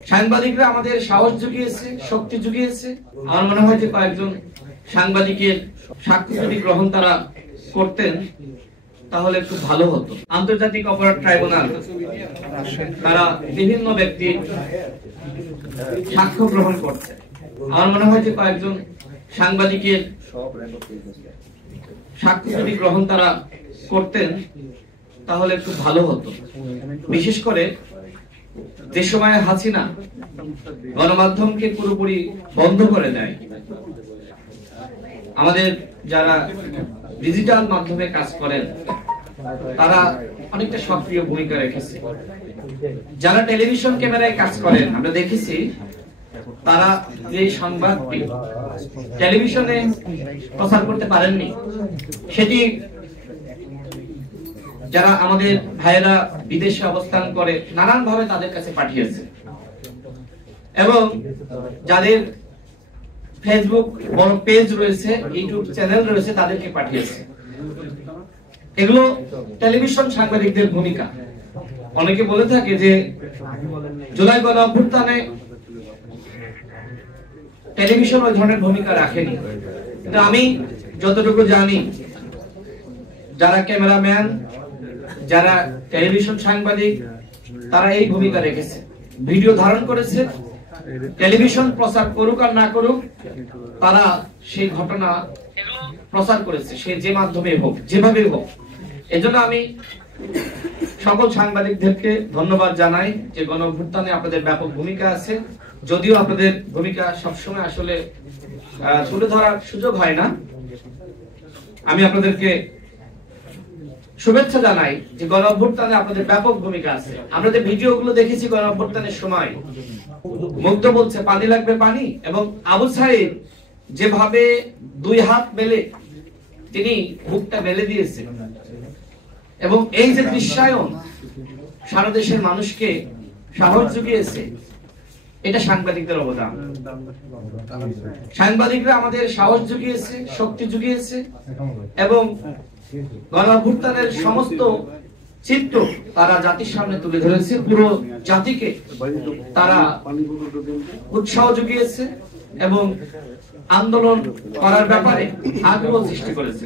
সাংবাদিকরা আমাদের সাহস জুগিয়েছে, শক্তি জুগিয়েছে। আমার মনে হয় যে কয়েকজন সাংবাদিকের সাক্ষ্য যদি গ্রহণ তারা করতেন তাহলে খুব ভালো হতো। আন্তর্জাতিক অপরাধ ট্রাইব্যুনাল তারা বিভিন্ন ব্যক্তির সাক্ষ্য গ্রহণ করছে। আমার মনে হয় যে কয়েকজন সাংবাদিকের সাক্ষ্য যদি গ্রহণ তারা করতেন তাহলে খুব ভালো হতো। বিশেষ করে যে সময় হাসিনা গণমাধ্যমকে পুরোপুরি বন্ধ করে দেয়, আমাদের যারা ডিজিটাল মাধ্যমে কাজ করেন তারা অনেকটা সক্রিয় ভূমিকা রেখেছে। যারা টেলিভিশন ক্যামেরায় কাজ করেন আমরা দেখেছি তারা যে সংবাদটি টেলিভিশনে প্রচার করতে পারেননি সেটি যারা আমাদের ভাইয়েরা বিদেশে অবস্থান করে নানান ভাবে তাদের কাছে পাঠিয়েছে, এবং যাদের ফেসবুক বড় পেজ রয়েছে, ইউটিউব চ্যানেল রয়েছে তাদেরকে পাঠিয়েছে। এগুলো টেলিভিশন সাংবাদিকদের ভূমিকা। অনেকে বলে থাকে যে জুলাই গণ অভ্যুত্থানে টেলিভিশন ওই ধরনের ভূমিকা রাখেনি, কিন্তু আমি যতটুকু জানি যারা ক্যামেরাম্যান, যারা টেলিভিশন সাংবাদিক তারা এই ভূমিকা রেখেছে। ভিডিও ধারণ করেছে, টেলিভিশন প্রচার করুক আর না করুক তারা সেই ঘটনা প্রচার করেছে, সে যে মাধ্যমে হোক, যেভাবে হোক। এজন্য আমি সকল সাংবাদিকদেরকে ধন্যবাদ জানাই যে গণ অভ্যুত্থানে আপনাদের ব্যাপক ভূমিকা আছে। যদিও আপনাদের ভূমিকা সবসময় আসলে তুলে ধরার সুযোগ হয় না, আমি আপনাদেরকে শুভেচ্ছা জানাই যে গণ অভ্যুত্থানে আপনাদের ব্যাপক ভূমিকা আছে। আমরা যে ভিডিওগুলো দেখেছি গণ অভ্যুত্থানের সময়, মুগ্ধ বলছে পানি লাগবে পানি, এবং আবু সাইদ যেভাবে দুই হাত মেলে তিনি বুকটা মেলে দিয়েছে, এবং এই যে দৃশ্যায়ন সারা দেশের মানুষকে সাহস জুগিয়েছে, এটা সাংবাদিকদের অবদান। সাংবাদিকরা আমাদের সাহস জুগিয়েছে, শক্তি জুগিয়েছে, এবং গণ অভ্যুত্থানের সমস্ত চিত্র তারা জাতির সামনে তুলে ধরেছে। পুরো জাতিকে তারা উৎসাহ জুগিয়েছে এবং আন্দোলন করার ব্যাপারে আগ্রহ সৃষ্টি করেছে।